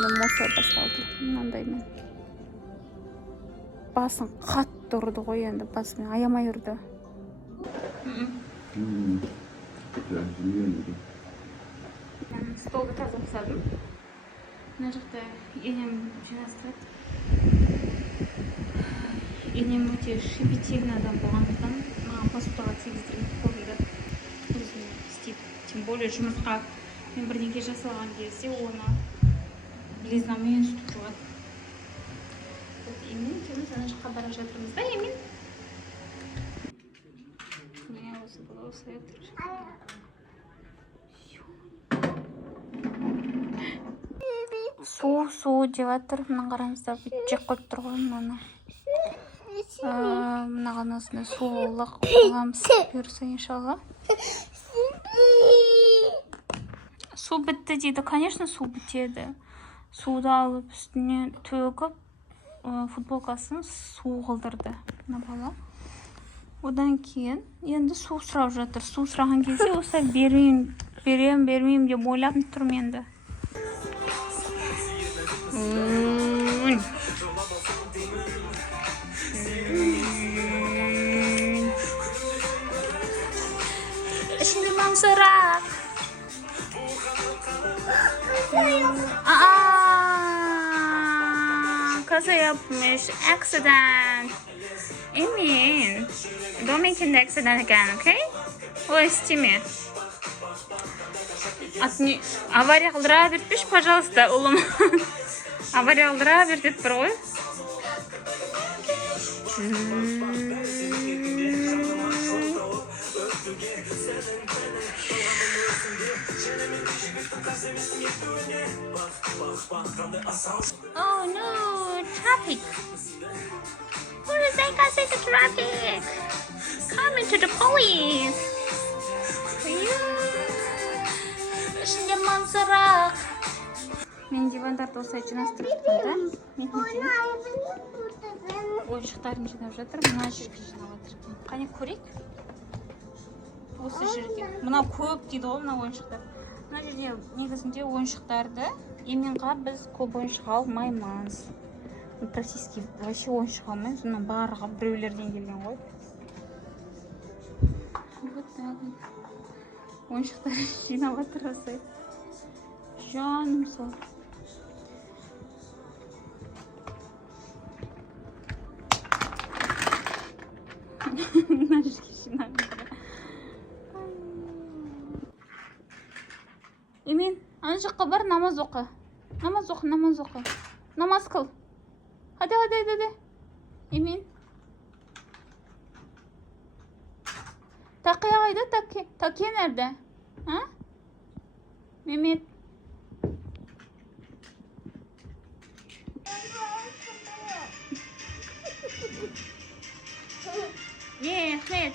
Мен осылай басталды. Мынандай мен. Басын қатты ұрды ғой енді, басымен аямай ұрды. Столды таза тастадым. Мына жақта енем жинастырады. Енем өте щепетильный адам болғандықтан маған посудаға тигіздірмейді қолымды. Өзім істейді. Тем более жұмыртқа мен бірдеңе жасалған кезде оны білезнамен сүртіп жуады. Емин екеуміз ана жаққа бара жатырмыз да, Емин? Міне осы бұл осылай отыр. Су деп жатыр. Мына қараңыздар, жек қойып тұр ғой мынаны. Мынаған осындай сулық аламыз бұйырса иншалла. Су бітті дейді. Конечно, су бітеді. Суды алып үстіне төгіп футболкасын су қылдырды мына бала. Одан кейін енді су сұрап жатыр. Су сұраған кезде осылай беремін деп ойлап тұрмын енді. Şimdi manzara. Kaza yapmış. Accident. Emin. Don't make an accident again, okay? Ой, istemiyor. Авария қылдыра бертпеш, пожалуйста, ұлым. Авария қылдыра бертіп бір ғой. Oh no, traffic. What is that guy say to traffic? Coming to the police. Şimdi manzara. Мен дивандарды осылай жинастырып жатырмын да. Ойыншықтарын жинап жатыр. Мына жерге жинап жатыр. Қане көрейік. Осы жерге. Мынау көп дейді ғой мына ойыншықтар. Мына жерде негізінде ойыншықтарды Еменға біз көп ойыншық алмаймыз. Практически вообще ойыншық алмаймыз. Оның барлығы біреулерден келген ғой. Вот так. Ойыншықтар жинап жатыр осылай. Жаным сол. Мына жерге жинап жатыр. Emin, ана жаққа бар, намаз оқы. Намаз оқы. Намаз қыл. Hadi. Emin. Такия қайда? Такия nerede? Ha? Mehmet. Mehmet,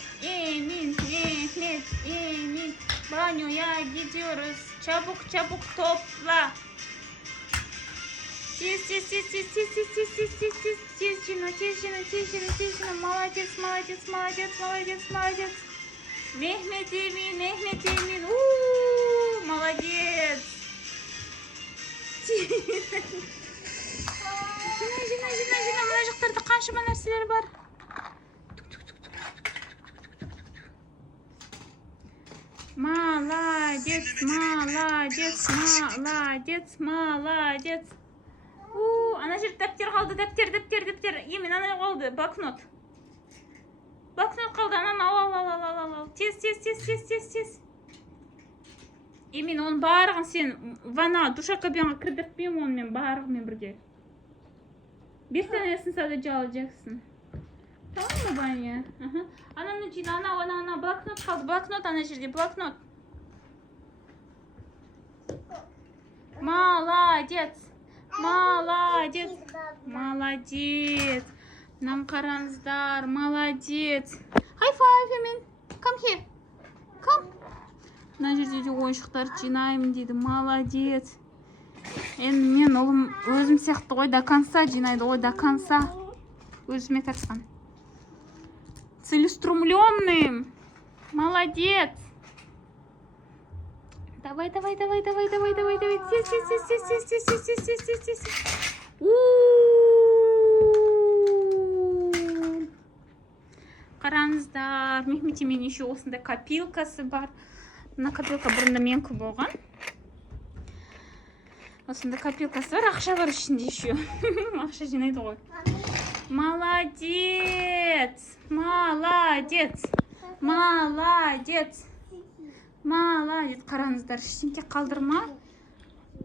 Emin. Banyoya gidiyoruz. Çabuk topla. Тез, Жина. Молодец. Мехмет Эмин. Молодец. Жина. Мына жақтарда қаншама нәрселер бар. Молодец. Ана жерде дәптер қалды, дәптер. Емін, ана қалды, блокнот. Блокнот қалды, ананы ал. Тез. Емін, оның барығын сен ванна, душа кабинға кірдіртпеймін онымен, барығымен бірге. 5 tanesini sadece alacaksın. Tamam mı Banya? Ananın için ana bloknot kaldı. Bloknot ana жерде, bloknot. Молодец. Нам қараңыздар. Молодец. High five, Emin. Come here. Come. Мына жерде де ойыншықтар жинаймын дейді. Молодец. Енді мен ұлым өзім сияқты ғой, до конца жинайды ғой, до конца. Өзіме тартқан. Целеустремленным. Молодец. Давай, давай, давай, давай, давай, давай, давай. Тез, тез, тез, тез, тез, тез, тез, тез, тез, тез, тез, тез. Қараңыздар, мехметемен еще осындай копилкасы бар. Мына копилка бұрында менікі болған. Осындай копилкасы бар, ақша бар ішінде еще. Ақша жинайды ғой. Молодец! Молодец! Молодец! Молодец! Қараңыздар, ештеңке қалдырма.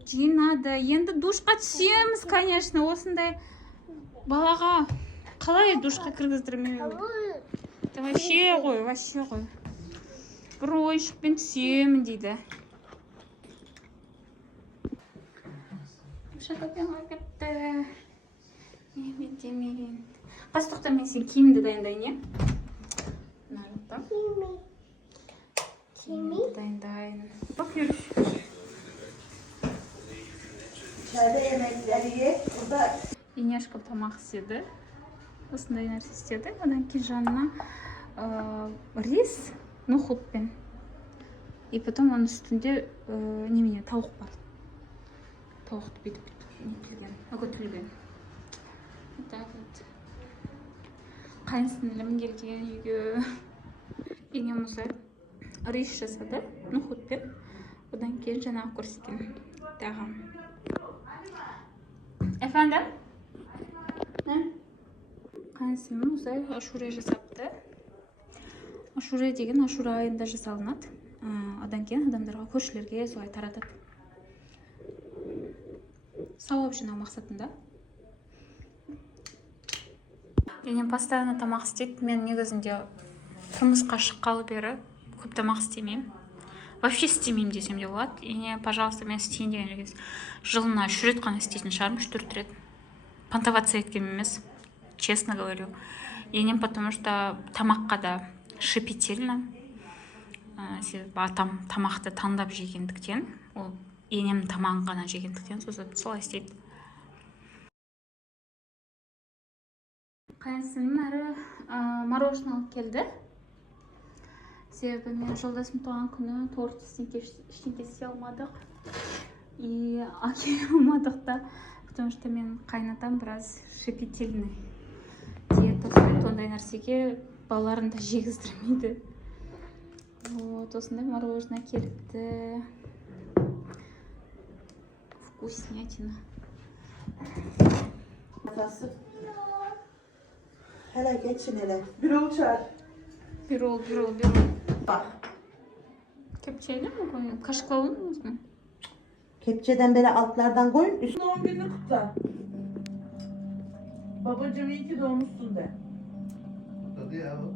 Жинады. Енді душқа түсеміз, конечно. Осындай балаға қалай душқа кіргіздірмеу? Вообще ғой, вообще ғой. Бір ойыншықпен түсемін дейді. Шақапен қайтты. Мехметемен. Қастықта мен сен киімді дайындайын, е? Киімді дайындайын. Бақ жүріш. İçeride yemekleri ye. Burada Инешка тамақ істеді. Осындай нәрсе істеді. Одан кейін жанына рис, нухутпен. И потом оның үстінде немене, тауық бар. Тауықты бүйтіп нетілген, үгітілген. Так вот. Қайынсіңлім келген үйге. Енем осы рис жасады, нухутпен. Одан кейін жаңағы көрсеткен тағам. Efendim? Ne? Қайынсіңлім осылай ашуре жасапты. Ашуре деген ашура айында жасалынады. Одан кейін адамдарға, көршілерге солай таратады. Сауап жинау мақсатында. Енем постоянно тамақ істейді. Мен негізінде тұрмысқа шыққалы бері көп тамақ істемеймін. Вообще істемеймін десем де болады. Ене, пожалуйста, мен істейін деген емес. Жылына 3 рет қана істейтін шығармын, 3-4 рет. Понтоваться еткем емес, честно говорю. Енем потому что тамаққа да шипительно. Атам тамақты таңдап жегендіктен, ол енем тамағын ғана жегендіктен солай істейді. Қайынсіңлім әрі мороженое алып келді. Себебі мен жолдасым туған күні торт ештеңке істей алмадық. И әкеле алмадық да, потому что мен қайнатам біраз шипительный. Диета ұстайды, ондай нәрсеге балаларын да жегіздірмейді. Вот, осындай мороженое келіпті. Вкуснятина. kafası. Hele geçin hele. Bir uçar. Bir ol. Bak. Kepçeyle mi koyuyorsun? Kaşıkla olmaz mı? Kepçeden böyle altlardan koyun. Üstüne 10 günlük kutla. Babacığım iyi ki doğmuşsun de. Tadı ya o.